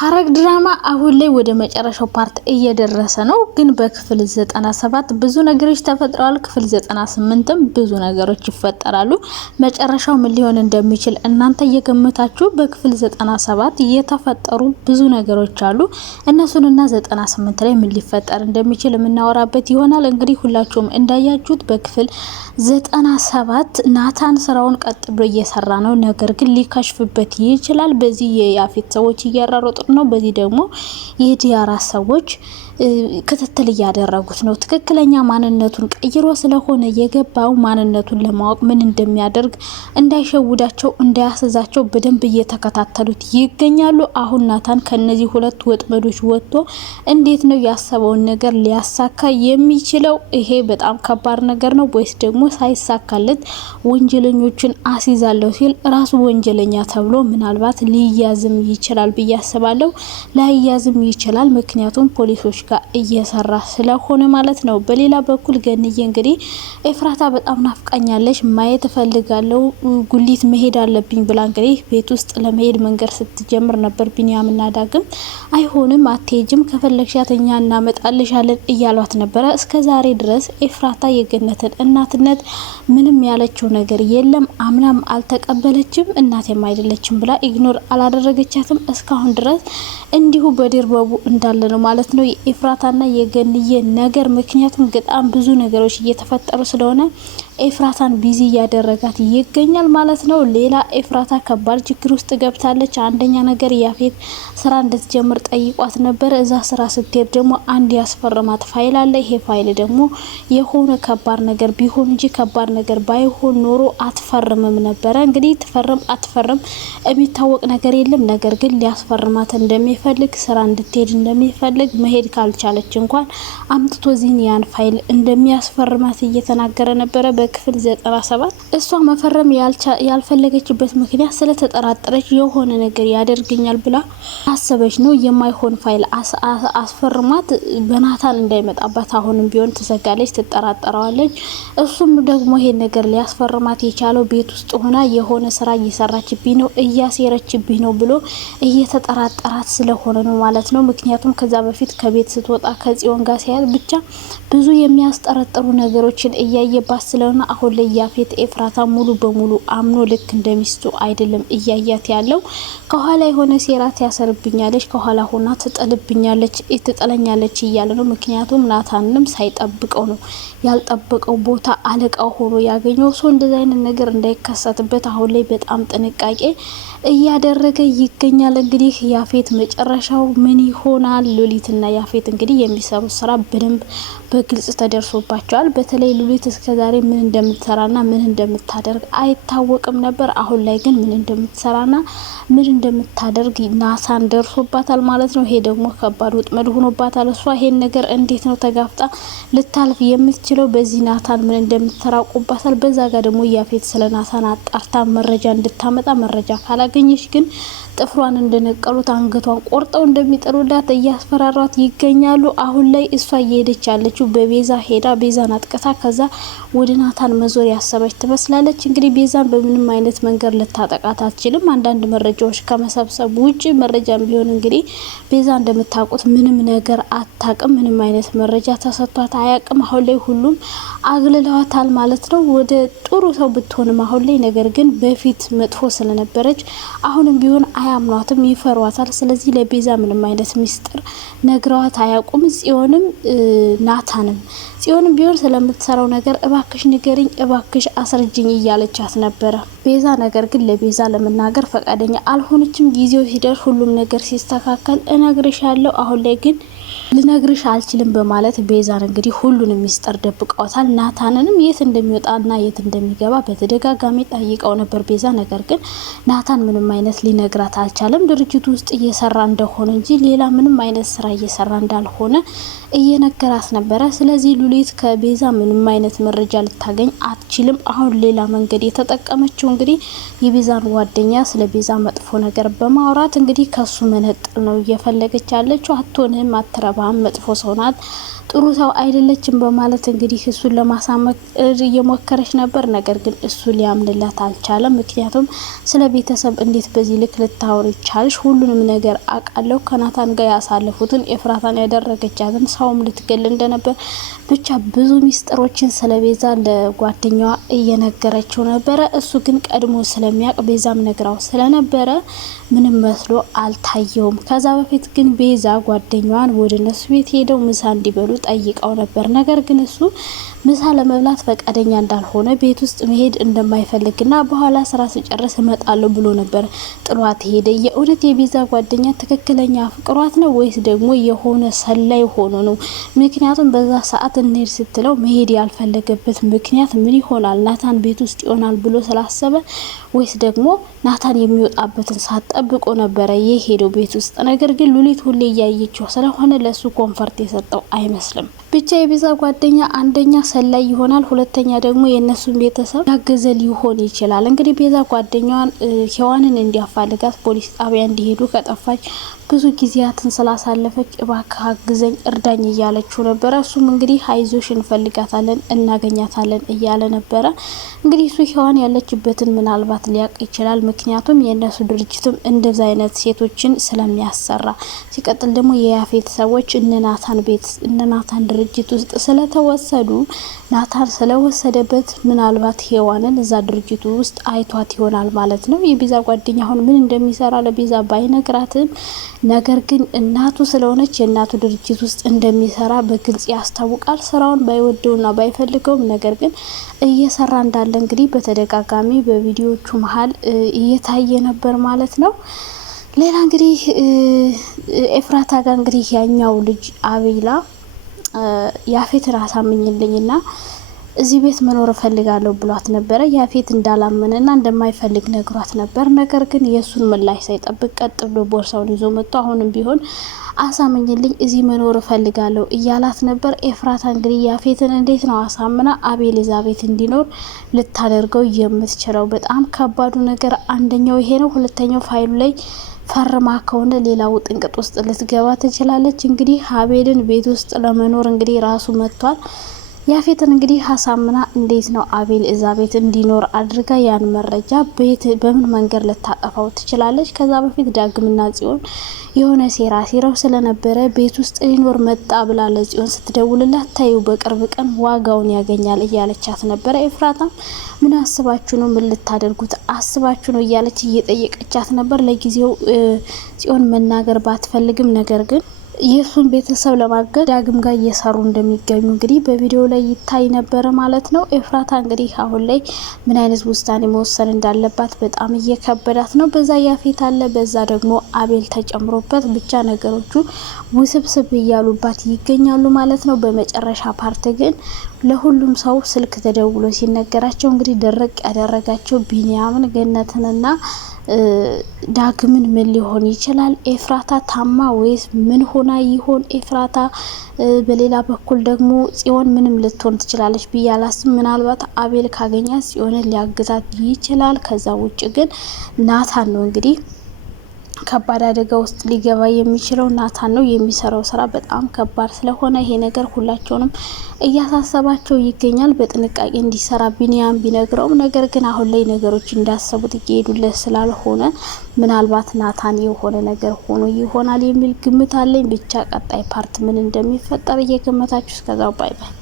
ሐረግ ድራማ አሁን ላይ ወደ መጨረሻው ፓርት እየደረሰ ነው። ግን በክፍል 97 ብዙ ነገሮች ተፈጥረዋል። ክፍል 98ም ብዙ ነገሮች ይፈጠራሉ። መጨረሻው ምን ሊሆን እንደሚችል እናንተ እየገመታችሁ በክፍል 97 የተፈጠሩ ብዙ ነገሮች አሉ። እነሱንና 98 ላይ ምን ሊፈጠር እንደሚችል የምናወራበት ይሆናል። እንግዲህ ሁላችሁም እንዳያችሁት በክፍል 97 ናታን ስራውን ቀጥ ብሎ እየሰራ ነው። ነገር ግን ሊከሽፍበት ይችላል። በዚህ የያፌት ሰዎች እያራሮጡ ነው። በዚህ ደግሞ የዲያራ ሰዎች ክትትል እያደረጉት ነው። ትክክለኛ ማንነቱን ቀይሮ ስለሆነ የገባው ማንነቱን ለማወቅ ምን እንደሚያደርግ እንዳይሸውዳቸው እንዳያስዛቸው በደንብ እየተከታተሉት ይገኛሉ። አሁን ናታን ከነዚህ ሁለት ወጥመዶች ወጥቶ እንዴት ነው ያሰበውን ነገር ሊያሳካ የሚችለው? ይሄ በጣም ከባድ ነገር ነው። ወይስ ደግሞ ሳይሳካለት ወንጀለኞችን አስይዛለሁ ሲል ራሱ ወንጀለኛ ተብሎ ምናልባት ሊያዝም ይችላል ብዬ አስባለሁ። ላይያዝም ይችላል፣ ምክንያቱም ፖሊሶች ጋር እየሰራ ስለሆነ ማለት ነው። በሌላ በኩል ገንዬ እንግዲህ ኤፍራታ በጣም ናፍቃኛለች፣ ማየት እፈልጋለሁ፣ ጉሊት መሄድ አለብኝ ብላ እንግዲህ ቤት ውስጥ ለመሄድ መንገድ ስትጀምር ነበር። ቢኒያምና ዳግም አይሆንም አትሄጅም፣ ከፈለግሻት እኛ እናመጣልሻለን እያሏት ነበረ። እስከ ዛሬ ድረስ ኤፍራታ የገነትን እናትነት ምንም ያለችው ነገር የለም። አምናም አልተቀበለችም። እናቴም አይደለችም ብላ ኢግኖር አላደረገቻትም እስካሁን ድረስ እንዲሁ በድርበቡ እንዳለ ነው ማለት ነው የኤፍራታና የገንዬ ነገር። ምክንያቱም በጣም ብዙ ነገሮች እየተፈጠሩ ስለሆነ ኤፍራታን ቢዚ እያደረጋት ይገኛል ማለት ነው። ሌላ ኤፍራታ ከባድ ችግር ውስጥ ገብታለች። አንደኛ ነገር ያፌት ስራ እንድትጀምር ጠይቋት ነበር። እዛ ስራ ስትሄድ ደግሞ አንድ ያስፈርማት ፋይል አለ። ይሄ ፋይል ደግሞ የሆነ ከባድ ነገር ቢሆን እንጂ ከባድ ነገር ባይሆን ኖሮ አትፈርምም ነበረ። እንግዲህ ትፈርም አትፈርም የሚታወቅ ነገር የለም። ነገር ግን ሊያስፈርማት እንደሚፈልግ ስራ እንድትሄድ እንደሚፈልግ መሄድ ካልቻለች እንኳን አምጥቶ ዚህን ያን ፋይል እንደሚያስፈርማት እየተናገረ ነበረ በክፍል 97። እሷ መፈረም ያልፈለገችበት ምክንያት ስለተጠራጠረች የሆነ ነገር ያደርገኛል ብላ አሰበች ነው። የማይሆን ፋይል አስፈርማት በናታን እንዳይመጣባት አሁንም ቢሆን ትሰጋለች፣ ትጠራጠረዋለች። እሱም ደግሞ ይሄን ነገር ሊያስፈርማት የቻለው ቤት ውስጥ ሆና የሆነ ስራ እየሰራችብኝ ነው እያሴረችብኝ ነው ብሎ እየተጠራጠራት ስለሆነ ነው ማለት ነው። ምክንያቱም ከዛ በፊት ከቤት ስትወጣ ከጽዮን ጋር ሲያዝ ብቻ ብዙ የሚያስጠረጥሩ ነገሮችን እያየባት ስለሆነ አሁን ላይ ያፌት ኤፍራታ ሙሉ በሙሉ አምኖ ልክ እንደሚስቱ አይደለም እያያት ያለው። ከኋላ የሆነ ሴራት ያሰርብኛለች፣ ከኋላ ሆና ትጠልብኛለች፣ ትጠለኛለች እያለ ነው። ምክንያቱም ናታንንም ሳይጠብቀው ነው ያልጠበቀው ቦታ አለቃው ሆኖ ያገኘው። ሰው እንደዛ አይነት ነገር እንዳይከሰትበት አሁን ላይ በጣም ጥንቃቄ እያደረገ ይገኛል። እንግዲህ ያፌት መጨረሻው ምን ይሆናል? ሉሊትና ያፌት እንግዲህ የሚሰሩት ስራ በደንብ በግልጽ ተደርሶባቸዋል። በተለይ ሉሊት እስከዛሬ ምን እንደምትሰራና ምን እንደምታደርግ አይታወቅም ነበር። አሁን ላይ ግን ምን እንደምትሰራና ምን እንደምታደርግ ናታን ደርሶባታል ማለት ነው። ይሄ ደግሞ ከባድ ወጥመድ ሆኖባታል። እሷ ይሄን ነገር እንዴት ነው ተጋፍጣ ልታልፍ የምትችለው? በዚህ ናታን ምን እንደምትራቁባታል። በዛ ጋር ደግሞ ያፌት ስለ ናታን አጣርታ መረጃ እንድታመጣ፣ መረጃ ካላገኘች ግን ጥፍሯን እንደነቀሉት አንገቷን ቆርጠው እንደሚጠሉላት እያስፈራሯት ይገኛሉ። አሁን ላይ እሷ እየሄደች ያለችው በቤዛ ሄዳ ቤዛን አጥቅታ ከዛ ወደ ናታን መዞር ያሰበች ትመስላለች። እንግዲህ ቤዛን በምንም አይነት መንገድ ልታጠቃት አትችልም። አንዳንድ መረጃዎች ከመሰብሰብ ውጭ መረጃም ቢሆን እንግዲህ ቤዛ እንደምታውቁት ምንም ነገር አታቅም። ምንም አይነት መረጃ ተሰጥቷት አያቅም። አሁን ላይ ሁሉም አግልለዋታል ማለት ነው። ወደ ጥሩ ሰው ብትሆንም አሁን ላይ ነገር ግን በፊት መጥፎ ስለነበረች አሁንም ቢሆን አያምኗትም፣ ይፈሯታል። ስለዚህ ለቤዛ ምንም አይነት ሚስጥር ነግረዋት አያውቁም። ጽዮንም ናታንም ጽዮንም ቢሆን ስለምትሰራው ነገር እባክሽ ንገሪኝ፣ እባክሽ አስረጅኝ እያለቻት ነበረ ቤዛ። ነገር ግን ለቤዛ ለመናገር ፈቃደኛ አልሆነችም። ጊዜው ሲደርስ ሁሉም ነገር ሲስተካከል እነግርሻለሁ፣ አሁን ላይ ግን ልነግርሽ አልችልም በማለት ቤዛን እንግዲህ ሁሉንም ሚስጥር ደብቀዋታል። ናታንንም የት እንደሚወጣና የት እንደሚገባ በተደጋጋሚ ጠይቀው ነበር ቤዛ። ነገር ግን ናታን ምንም አይነት ሊነግራት አልቻለም። ድርጅቱ ውስጥ እየሰራ እንደሆነ እንጂ ሌላ ምንም አይነት ስራ እየሰራ እንዳልሆነ እየነገራት ነበረ። ስለዚህ ሉሊት ከቤዛ ምንም አይነት መረጃ ልታገኝ አትችልም። አሁን ሌላ መንገድ የተጠቀመችው እንግዲህ የቤዛን ጓደኛ ስለ ቤዛ መጥፎ ነገር በማውራት እንግዲህ ከሱ መነጠል ነው እየፈለገች ያለችው። አትሆንም፣ አትረባም፣ መጥፎ ሰው ናት፣ ጥሩ ሰው አይደለችም በማለት እንግዲህ እሱን ለማሳመን እየሞከረች ነበር። ነገር ግን እሱ ሊያምንላት አልቻለም። ምክንያቱም ስለ ቤተሰብ እንዴት በዚህ ልክ ልታወሪ ቻልሽ? ሁሉንም ነገር አውቃለሁ። ከናታን ጋር ያሳለፉትን ኤፍራታን ያደረገቻትን ሰውም ልትገል እንደነበር ብቻ ብዙ ሚስጥሮችን ስለ ቤዛ ለጓደኛዋ እየነገረችው ነበረ። እሱ ግን ቀድሞ ስለሚያውቅ ቤዛም ነግራው ስለነበረ ምንም መስሎ አልታየውም። ከዛ በፊት ግን ቤዛ ጓደኛዋን ወደ እነሱ ቤት ሄደው ምሳ እንዲበሉ ጠይቀው ነበር። ነገር ግን እሱ ምሳ ለመብላት ፈቃደኛ እንዳልሆነ ቤት ውስጥ መሄድ እንደማይፈልግና በኋላ ስራ ስጨርስ እመጣለሁ ብሎ ነበር ጥሏት ሄደ። የእውነት የቤዛ ጓደኛ ትክክለኛ ፍቅሯት ነው ወይስ ደግሞ የሆነ ሰላይ ሆኖ ነው? ምክንያቱም በዛ ሰዓት እንሄድ ስትለው መሄድ ያልፈለገበት ምክንያት ምን ይሆናል? ናታን ቤት ውስጥ ይሆናል ብሎ ስላሰበ ወይስ ደግሞ ናታን የሚወጣበትን ሳትጠብቆ ነበረ የሄደው ቤት ውስጥ? ነገር ግን ሉሊት ሁሌ እያየችው ስለሆነ ለሱ ኮንፈርት የሰጠው አይመስልም። ብቻ የቤዛ ጓደኛ አንደኛ ሰላይ ይሆናል፣ ሁለተኛ ደግሞ የእነሱን ቤተሰብ ያገዘ ሊሆን ይችላል። እንግዲህ ቤዛ ጓደኛዋን ሔዋንን እንዲያፋልጋት ፖሊስ ጣቢያ እንዲሄዱ ከጠፋች ብዙ ጊዜያትን ስላሳለፈች እባክህ አግዘኝ እርዳኝ እያለችው ነበረ። እሱም እንግዲህ አይዞሽ እንፈልጋታለን እናገኛታለን እያለ ነበረ። እንግዲህ እሱ ሔዋን ያለችበትን ምናልባት ሊያቅ ይችላል። ምክንያቱም የእነሱ ድርጅትም እንደዚ አይነት ሴቶችን ስለሚያሰራ፣ ሲቀጥል ደግሞ የያፌት ሰዎች እነናታን ቤት እነናታን ድርጅት ውስጥ ስለተወሰዱ ናታን ስለወሰደበት ምናልባት ሔዋንን እዛ ድርጅቱ ውስጥ አይቷት ይሆናል ማለት ነው። የቤዛ ጓደኛ አሁን ምን እንደሚሰራ ለቤዛ ባይነግራትም ነገር ግን እናቱ ስለሆነች የእናቱ ድርጅት ውስጥ እንደሚሰራ በግልጽ ያስታውቃል። ስራውን ባይወደውና ባይፈልገውም ነገር ግን እየሰራ እንዳለ እንግዲህ በተደጋጋሚ በቪዲዮቹ መሀል እየታየ ነበር ማለት ነው። ሌላ እንግዲህ ኤፍራታ ጋር እንግዲህ ያኛው ልጅ አቤላ ያፌትን አሳምኝልኝና እዚህ ቤት መኖር እፈልጋለሁ ብሏት ነበረ። ያፌት እንዳላመነና እንደማይፈልግ ነግሯት ነበር። ነገር ግን የሱን ምላሽ ሳይጠብቅ ቀጥ ብሎ ቦርሳውን ይዞ መጥቶ አሁንም ቢሆን አሳምኝልኝ እዚህ መኖር እፈልጋለሁ እያላት ነበር። ኤፍራታ እንግዲህ ያፌትን እንዴት ነው አሳምና አቤል እዛ ቤት እንዲኖር ልታደርገው የምትችለው? በጣም ከባዱ ነገር አንደኛው ይሄ ነው። ሁለተኛው ፋይሉ ላይ ፈርማ ከሆነ ሌላው ጥንቅጥ ውስጥ ልትገባ ትችላለች። እንግዲህ አቤልን ቤት ውስጥ ለመኖር እንግዲህ ራሱ መጥቷል። ያፌትን እንግዲህ ሀሳምና እንዴት ነው አቤል እዛ ቤት እንዲኖር አድርጋ ያን መረጃ በምን መንገድ ልታጠፋው ትችላለች? ከዛ በፊት ዳግምና ጽዮን የሆነ ሴራ ሲረው ስለነበረ ቤት ውስጥ ሊኖር መጣ ብላ ለጽዮን ስትደውልላት ታዩ በቅርብ ቀን ዋጋውን ያገኛል እያለቻት ነበረ። ኤፍራታም ምን አስባችሁ ነው? ምን ልታደርጉት አስባችሁ ነው? እያለች እየጠየቀቻት ነበር። ለጊዜው ጽዮን መናገር ባትፈልግም ነገር ግን የሱን ቤተሰብ ለማገድ ዳግም ጋር እየሰሩ እንደሚገኙ እንግዲህ በቪዲዮ ላይ ይታይ ነበር ማለት ነው። ኤፍራታ እንግዲህ አሁን ላይ ምን አይነት ውሳኔ መወሰን እንዳለባት በጣም እየከበዳት ነው። በዛ ያፌት አለ፣ በዛ ደግሞ አቤል ተጨምሮበት ብቻ ነገሮቹ ውስብስብ እያሉባት ይገኛሉ ማለት ነው። በመጨረሻ ፓርት ግን ለሁሉም ሰው ስልክ ተደውሎ ሲነገራቸው እንግዲህ ደረቅ ያደረጋቸው ቢኒያምን ገነትንና ዳግምን ምን ሊሆን ይችላል? ኤፍራታ ታማ ወይስ ምን ሆና ይሆን? ኤፍራታ በሌላ በኩል ደግሞ ጽዮን ምንም ልትሆን ትችላለች ብዬ አላስብም። ምናልባት አቤል ካገኛት ጽዮንን ሊያግዛት ይችላል። ከዛ ውጭ ግን ናታን ነው እንግዲህ ከባድ አደጋ ውስጥ ሊገባ የሚችለው ናታን ነው። የሚሰራው ስራ በጣም ከባድ ስለሆነ ይሄ ነገር ሁላቸውንም እያሳሰባቸው ይገኛል። በጥንቃቄ እንዲሰራ ቢኒያም ቢነግረውም ነገር ግን አሁን ላይ ነገሮች እንዳሰቡት እየሄዱለት ስላልሆነ ምናልባት ናታን የሆነ ነገር ሆኖ ይሆናል የሚል ግምት አለኝ። ብቻ ቀጣይ ፓርት ምን እንደሚፈጠር እየገመታችሁ እስከዛው ባይ ባይ።